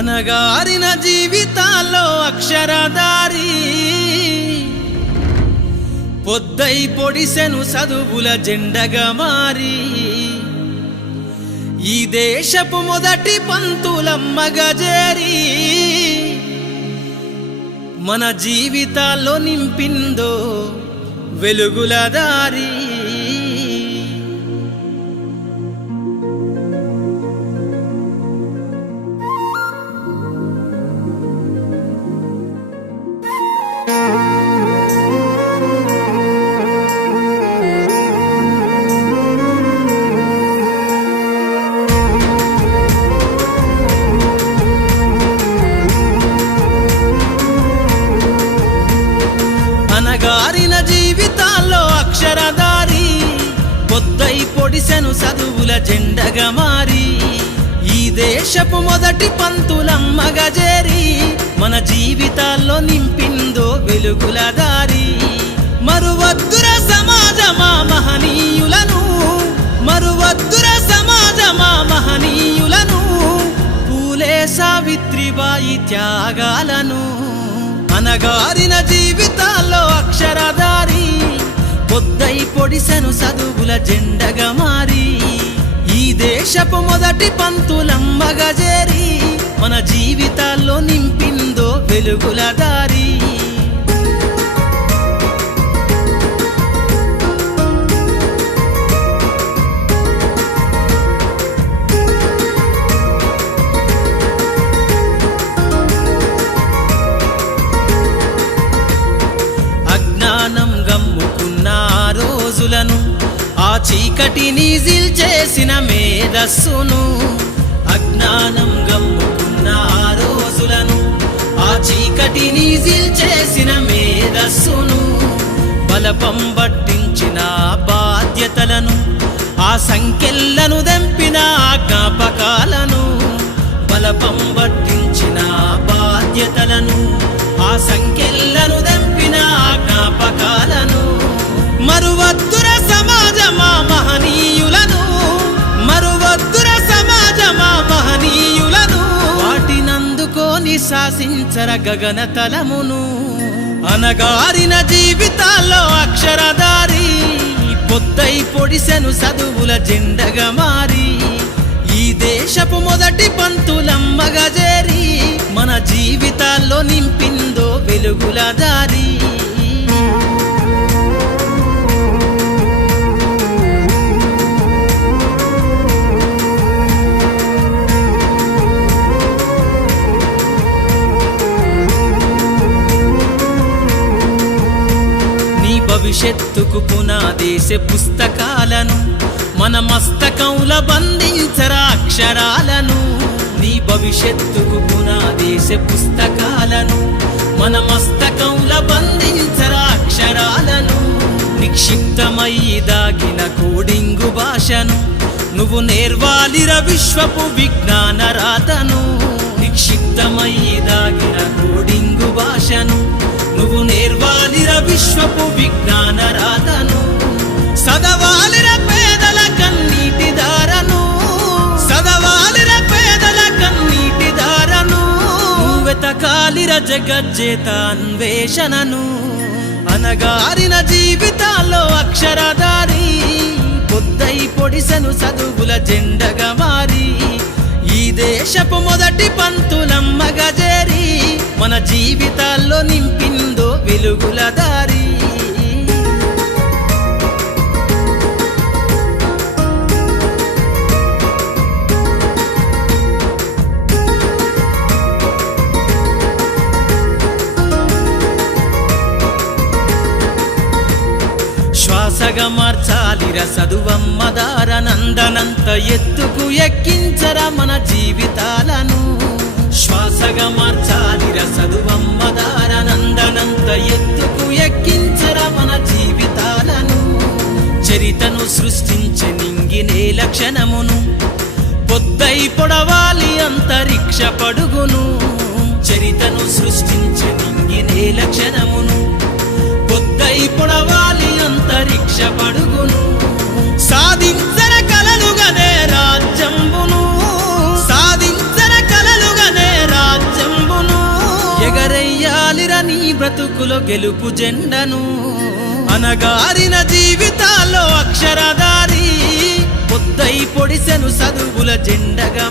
అనగారిన జీవితాల్లో అక్షరధారి పొద్దై పొడిసెను చదువుల జెండగా మారి ఈ దేశపు మొదటి పంతులమ్మగా చేరి మన జీవితాల్లో నింపిందో వెలుగుల దారి. అనగారిన జీవితాల్లో అక్షరధారి పొద్దై పొడిసెను చదువుల జెండగా మారి ఈ దేశపు మొదటి పంతులమ్మగా చేరి మన జీవితాల్లో నింపిందో వెలుగుల దారి. మరువద్దుర సమాజమా మహనీయులను, మరువద్దుర సమాజమా మహనీయులను, పూలే సావిత్రిబాయి త్యాగాలను. అనగారిన జీవితాల్లో అక్షరధారి పొద్దై పొడిసెను చదువుల జెండగా మారి ఈ దేశపు మొదటి పంతులమ్మగా చేరి మన జీవితాల్లో నింపిందో వెలుగుల దారి. అజ్ఞానం గమ్ముకున్న రోజులను ఆ చీకటిని జిల్చేసిన మేధస్సును, అజ్ఞానం గమ్ముకున్న రోజులను ఆ చీకటిని జిల్చేసిన మేధస్సును, బలపం పట్టించిన బాధ్యతలను ఆ సంఖ్యలను దెంపిన జ్ఞాపకాలను, బలపం పట్టించిన బాధ్యతలను ఆ సంఖ్యలను దెంపిన జ్ఞాపకాలను. మరువద్దుర సమాజమా మహనీయులను, మరువద్దుర సమాజమా మహనీయులను, వాటినందుకోని శాసించర గగన తలమును. అనగారిన జీవితాల్లో అక్షరధారి పొద్దై పొడిసెను చదువుల జెండగా మారి ఈ దేశపు మొదటి పంతులమ్మగా చేరి మన జీవితాల్లో నింపిందో వెలుగుల దారి. నీ భవిష్యత్తుకు పునాదేసే పుస్తకాలను మన మస్తకంల బంధించరా అక్షరాలను. నీ భవిష్యత్తుకు పునాదేసే పుస్తకాలను మన మస్తకంల బంధించరా అక్షరాలను. నిక్షిప్తమై దాగిన కోడింగు భాషను నువ్వు నేర్వాలిర విశ్వపు విజ్ఞాన రాతను. నిక్షిప్తమై దాగిన కోడింగు భాషను నువ్వు నేర్వాలిర విశ్వపు విజ్ఞాన రాతను. సదవాలిర పేదల కన్నీటి దారను, సదవాలిర పేదల కన్నీటి దారను, నువ్వెతకాలిర జగజ్జేత అన్వేషణను. అనగారిన జీవితాల్లో అక్షరధారి పొద్దై పొడిసెను చదువుల జెండగా మారి ఈ దేశపు మొదటి పంతులమ్మగా చేరి మన జీవితాల్లో నింపిందో వెలుగుల దారి. శ్వాసగా మార్చాలిర చదువమ్మ దారనందనంత ఎత్తుకు ఎక్కించరా మన జీవితాలను. శ్వాసగా మార్చాలిర చదువమ్మ దారనందనంత ఎత్తుకు ఎక్కించరా మన జీవితాలను. చరితను సృష్టించే నింగినే లక్షణమును పొద్దై పొడవాలి అంతరిక్ష పడుగును. చరితను సృష్టించే నింగినే లక్షణమును పొద్దై పొడవాలి అంతరిక్ష పడుగును. సాధించర కలలుగనే రాజ్యంబును, సాధించర కలలుగనే బ్రతుకులో గెలుపు జెండను అనగారిన జీవితాల్లో అక్షరధారి పొద్దై పొడిసెను చదువుల జెండగా